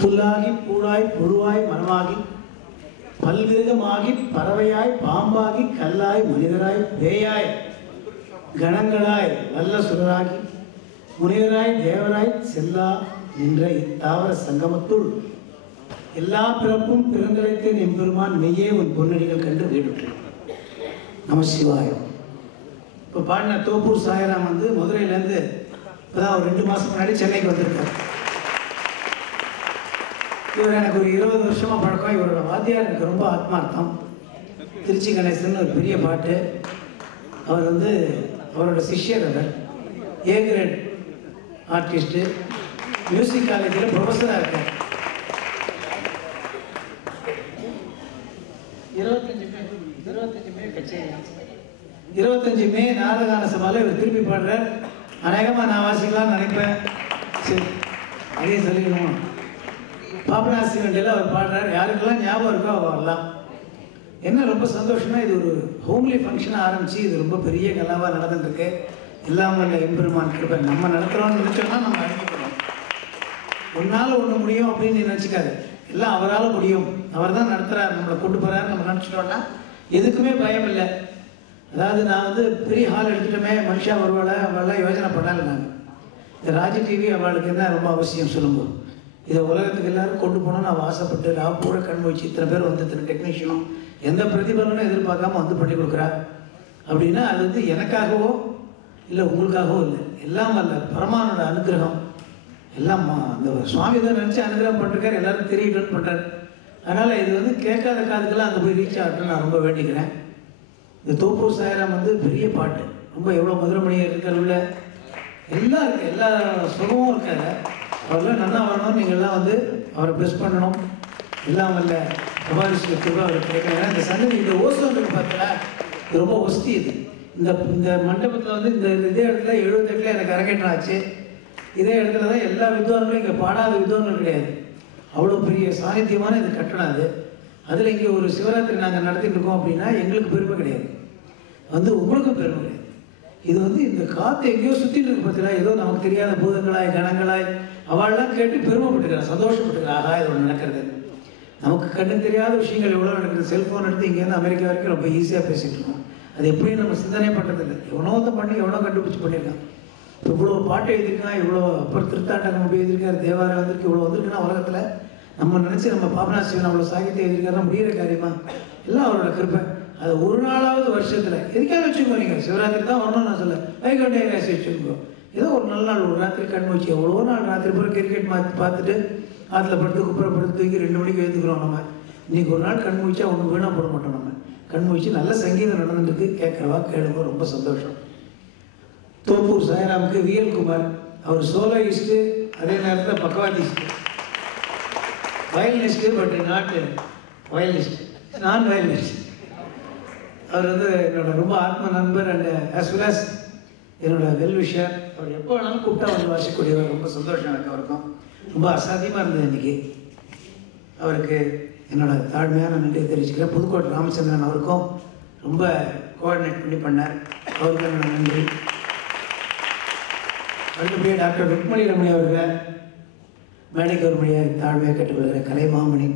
புல்லாகி பூடாய் புழுவாய் மரமாகி பல்விருகமாகி பறவையாய் பாம்பாகி கல்லாய் மனிதராய் பேயாய் கணங்களாய் வல்ல சுடராகி முனிவராய் தேவராய் செல்லா நின்ற இத்தாவர சங்கமத்துள் எல்லா பிறப்பும் பிறந்தழைத்தேன் எம்பெருமான் மெய்யே உன் பொன்னடிகள் கண்டு வீடுற்றேன். நம சிவாயம். இப்போ பாடின தோப்பூர் சாயராம் வந்து மதுரையிலேருந்து இப்போதான் ஒரு 2 மாதம் முன்னாடி சென்னைக்கு வந்திருக்கார். இவர் எனக்கு ஒரு 20 வருஷமாக பழக்கம். இவரோட வாத்தியார் எனக்கு ரொம்ப ஆத்மார்த்தம். திருச்சி கணேசன் ஒரு பெரிய பாட்டு. அவர் வந்து அவரோட சிஷ்யர். அவர் ஏ கிரேட் ஆர்டிஸ்ட்டு, மியூசிக் காலேஜில் ப்ரொஃபஸராக இருக்கார். 25 மே நாடகான சபாவில் இவர் திருப்பி பாடுறார். அநேகமாக நான் வாசிக்கலாம்னு நினைப்பேன். சரி, அதே சொல்லிடணும். பாபநாசி வண்டியில் அவர் பாடுறார். யாருக்கெல்லாம் ஞாபகம் இருக்கோ அவர் வரலாம். என்ன ரொம்ப சந்தோஷமா, இது ஒரு ஹோம்லி ஃபங்க்ஷனாக ஆரம்பித்து இது ரொம்ப பெரிய கலாவாக நடந்துட்டுருக்கு. இல்லாமல் எம்பெருமான் கிருபை. நம்ம நடத்துகிறோம்னு நினச்சோம்னா நம்ம அனுப்பிக்கிறோம். ஒன்றால் ஒன்று முடியும் அப்படின்னு நீ நினச்சிக்காது. எல்லாம் அவரால் முடியும். அவர் தான் நடத்துகிறார், நம்மளை கொண்டு போகிறார் நம்ம நினச்சிட்டோன்னா எதுக்குமே பயம் இல்லை. அதாவது நான் வந்து பெரிய ஹால் எடுத்துட்டோமே, மனுஷா வருவாளை அவளெல்லாம் யோஜனை பண்ணால. நான் இந்த ராஜ் டிவி அவளுக்கு என்ன ரொம்ப அவசியம் சொல்லும்போது இதை உலகத்துக்கு எல்லாரும் கொண்டு போகணும்னு நான் ஆசைப்பட்டு நான் பூரா கண் வச்சு இத்தனை பேர் வந்து இத்தனை டெக்னீஷியனும் எந்த பிரதிபலனும் எதிர்பார்க்காம வந்து பண்ணி கொடுக்குறா அப்படின்னா அது வந்து எனக்காகவோ இல்லை உங்களுக்காகவோ இல்லை, எல்லாம் அல்ல பரமானோட அனுகிரகம். எல்லாம் அந்த சுவாமி தான் நினச்சி அனுகிரகம் பண்ணிருக்காரு, எல்லாரும் தெரியட்டுன்னு பண்ணுறாரு. அதனால் இது வந்து கேட்காத காதுக்கெல்லாம் அங்கே போய் ரீச் ஆகட்டும்னு நான் ரொம்ப வேண்டிக்கிறேன். இந்த தோப்பூர் சாயராம் வந்து பெரிய பாட்டு. ரொம்ப எவ்வளோ மதுரமணியர் இருக்கிற எல்லாம் இருக்குது, எல்லா சுகமும் இருக்காது. அவரெல்லாம் நல்லா வரணும். நீங்கள்லாம் வந்து அவரை ப்ளஸ் பண்ணணும். எல்லாம் வரல பிரபாரிஷ்க்கு அவர் கிடைக்கல. இந்த சன்னதி இந்த ஓசோன் பார்த்தா இது ரொம்ப ஒஸ்தி. இது இந்த மண்டபத்தில் வந்து இதே இடத்துல 78 எனக்கு அரங்கேற்றம் ஆச்சு. இதே இடத்துல தான் எல்லா வித்வான்களும் இங்கே பாடாத வித்வான்கள் கிடையாது. அவ்வளோ பெரிய சாநித்தியமான இது கட்டணம் அது. அதில் இங்கே ஒரு சிவராத்திரி நாங்கள் நடத்திட்டு இருக்கோம் அப்படின்னா எங்களுக்கு பெருமை கிடையாது, வந்து உங்களுக்கும் பெருமை கிடையாது. இது வந்து இந்த காற்று எங்கேயோ சுற்றிட்டு இருக்கு பார்த்தீங்களா, ஏதோ நமக்கு தெரியாத பூதங்களாய் கணங்களாய் அவள்லாம் கேட்டு பெருமைப்பட்டுக்கிறேன், சந்தோஷப்பட்டுக்கிறேன். ஆகா இது ஒன்று நடக்கிறது. நமக்கு கண்ணு தெரியாத விஷயங்கள் எவ்வளோ நடக்குது. செல்ஃபோன் எடுத்து இங்கேருந்து அமெரிக்கா வரைக்கும் ரொம்ப ஈஸியாக பேசிகிட்டு இருக்கோம். அது எப்படியும் நம்ம சிந்தனை பண்ணுறதில்லை. எவ்வளோ தான் பண்ணி எவ்வளோ கண்டுபிடிச்சி பண்ணியிருக்கான். இவ்வளோ பாட்டு எழுதியிருக்கான், இவ்வளோ அப்புறம் திருத்தாண்டகம் அப்படி எழுதியிருக்காரு, தேவாரம் வந்திருக்கு, இவ்வளோ வந்திருக்குன்னா உலகத்தில் நம்ம நினச்சி நம்ம பாபநாசிவன் அவ்வளோ சாகித்யம் எழுதியிருக்காருன்னா முடிகிற காரியமா? எல்லாம் அவரோட கிருப்பை. அது ஒரு நாளாவது வருஷத்தில் எதுக்காக வச்சுக்கோ. நீங்கள் சிவராத்திரி தான் வரணும்னு நான் சொல்ல, வைகுண்ட ஏகாசி வச்சுக்கோ. ஏதோ ஒரு நல்ல நாள் ஒரு ராத்திரி கண் வச்சு எவ்வளோ நாள் ராத்திரி பூரா கிரிக்கெட் மேட்ச் பார்த்துட்டு ஆற்றுல படுத்து குப்புறப்படுத்து தூக்கி 2 மணிக்கு எழுந்துக்கிறோம். நம்ம இன்றைக்கி ஒரு நாள் கண் முடிச்சா ஒன்றும் வீணாக போட மாட்டோம். நம்ம கண் முடிச்சு நல்ல சங்கீதம் நடந்துருக்கு, கேட்குறவா கேளுங்க, ரொம்ப சந்தோஷம். தோப்பூர் சாய்ராமுக்கு விஎல் குமார், அவர் சோலோயிஸ்ட்டு, அதே நேரத்தில் பக்கவாதிஸ்ட்டு, வயலினிஸ்ட்டு, பட் நாட் வயலினிஸ்ட், நான் வயலினிஸ்ட். அவர் வந்து என்னோட ரொம்ப ஆத்ம நண்பர் அண்ட் ஆஸ் வெல் அஸ் என்னோட வெல்விஷர். அவர் எப்போ வேணாலும் கூப்பிட்டா வந்து வாசிக்கூடியவர். ரொம்ப சந்தோஷம் எனக்கு அவருக்கும். ரொம்ப அசாத்தியமாக இருந்தது இன்றைக்கி. அவருக்கு என்னோட தாழ்மையான நன்றியை தெரிவிச்சுக்கிறேன். புதுக்கோட்டை ராமச்சந்திரன் அவருக்கும் ரொம்ப கோஆர்டினேட் பண்ணி பண்ணார். அவருக்கு என்னோட நன்றி. அடுத்தபடியாக டாக்டர் ருக்மணி ரமணி அவர்களை மேடைக்கு ஒரு மொழியாக தாழ்மையாக கேட்டுக்கொள்கிற கலைமாமணி.